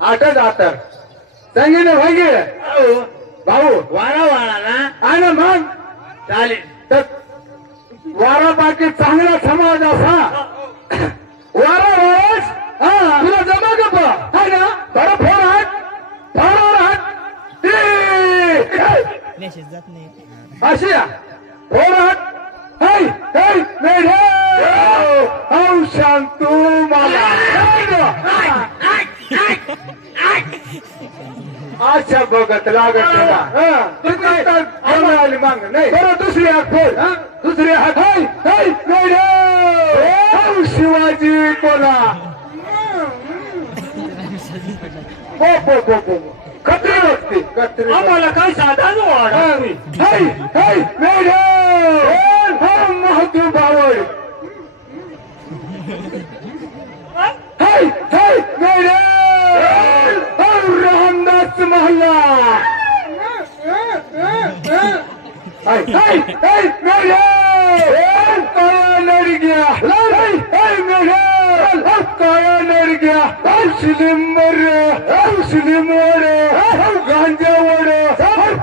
आठच आतर संगीने भागी अहो, भाऊ. वारा वारा ना. आणि मग? चालेल. तर वारा बाकी चांगला समाज असा. वारा वाराच. हा. तुला जमा का बा? है ना. बरं फोन हात. फोन हात. मेसेज जात नाही. अशी फोन हात. है है मेढे. औ शांतू मला अच्छा बघत लागत आली मांग नाही. बरं दुसरी हात फोड हा? दुसरी हात मेढे औ शिवाजी बोला हो हो हो हो. कत्री कत्री आम्हाला काय साधा जो वाडा हाय हाय मेढे हा महतू बावड मेढे काया लढ गया मुस्लिमवर मुस्लिमवर गांजावर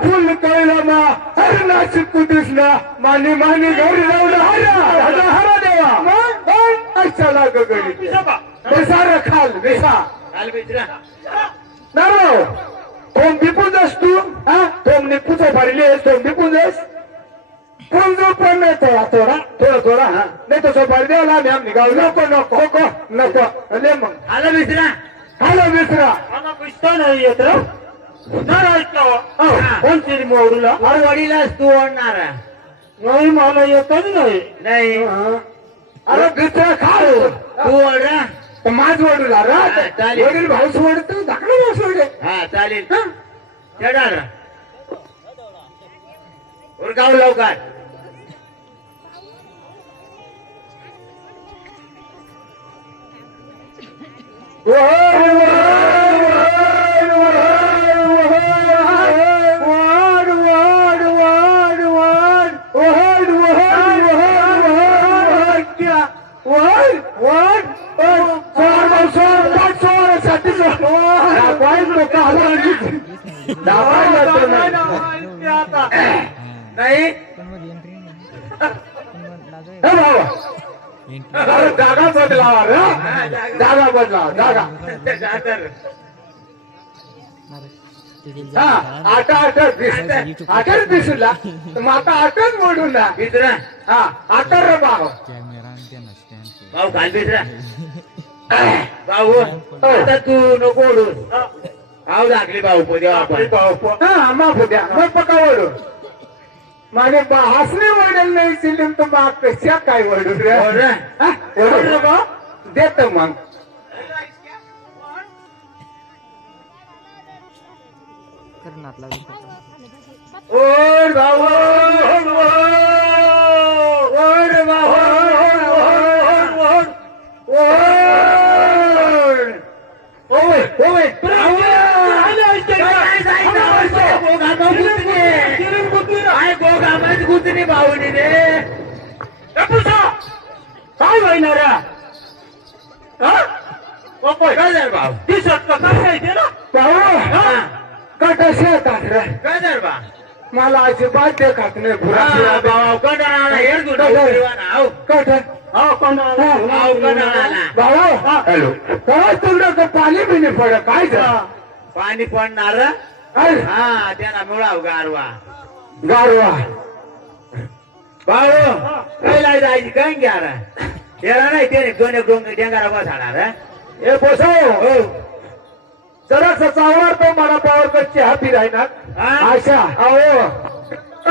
फुल कैलामा हर नाशिक कुदिसला माने माने घरी लावला हरा हरा हरा देवा। चला गगडी बेसार खाल बेसा काल बिचरा नारो थोम बिपून जास तू हा? थोम निपूचो भरले थोम बिपून जास पुंजो पण नाही थोडा थोडा थोडा थोडा हा नाही तसं भर द्यावला आम्ही आम्ही गाव नको नको नको नको ले मग आला बिचरा हॅलो मित्रा आम्हा पुसतो नाही येत रे. नाही ऐकतो. हा. कोणती मोडूला अरे वडिलाच तू ओढणार नाही मला येतच नाही नाही अरे मित्र खाल तू ओढा तर माझ वडूला रा हा, चालेल. वडील भाऊ सोडतो धाकला भाऊ सोडे हा चालेल चढा उरगाव लवकर नाही मग जागा बदलावा रे. जागा. बदलावा जागा. हा आठ आठ आठच दिसला. मग आता आठच मोडून ना बिचरा हा आता रे भाव भाऊ काल बिचरा भाऊ आता तू नको ओढूस भाऊ दाखली भाऊ पोदेवा आपण. हा माफ द्या मग पका वडू माझे बा हसणे वडील नाही सिलिम तर मग कशा काय वडू. हा? देत मग करणात लागून भाऊनी रे काय होईना काय झालं भाऊ ती सत्ता काय ना? भाऊ कट शेतात रे काय झालं बा? मला अजिबात देखत नाही. भुरा भाऊ कंटाळा तू भाऊ कट. भाऊ कंटाळा भाऊ हॅलो. काय पाणी काय झालं? पडणार? काय? हा त्याला मिळाव गारवा. गारवा. भाऊ पहिला जायची काय घ्या त्याला नाही त्याने दोन एक डोंगर डेंगारा बसणार हे? बसव हो. जरा चावणार तो मला पावर कच्ची हाती राहणार हा? आशा. अहो.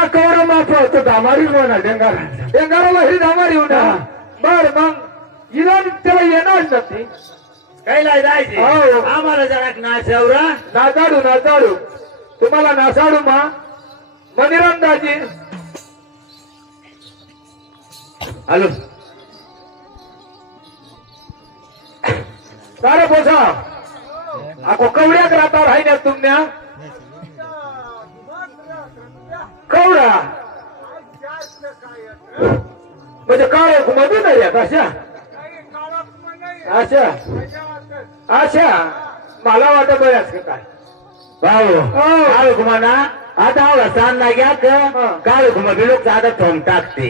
कवरा माफ होतो धामारी म्हणा डेंगारा डेंगाराला ही धामारी होणार बर मग इराण त्याला येणार नाही कैला जायचे हो. आम्हाला जरा नाचवरा नाचाडू नाचाडू. तुम्हाला नाचाडू मा? मनिराम दाजी हॅलो. सारे बोसा आको कवड्याक रातार हाय ना तुमन्या कवडा? म्हणजे काळ कुमध्ये नाही येत अशा? अशा? अशा? मला वाटत असं काय. भाऊ हो. काळ घुमाना. आता सांग ना घ्या काळ घुमवी लोक आता थोम टाकते.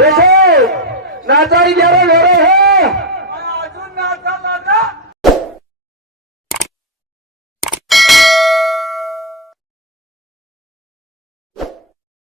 દેખો નાતાળી જયારે વેરો હે!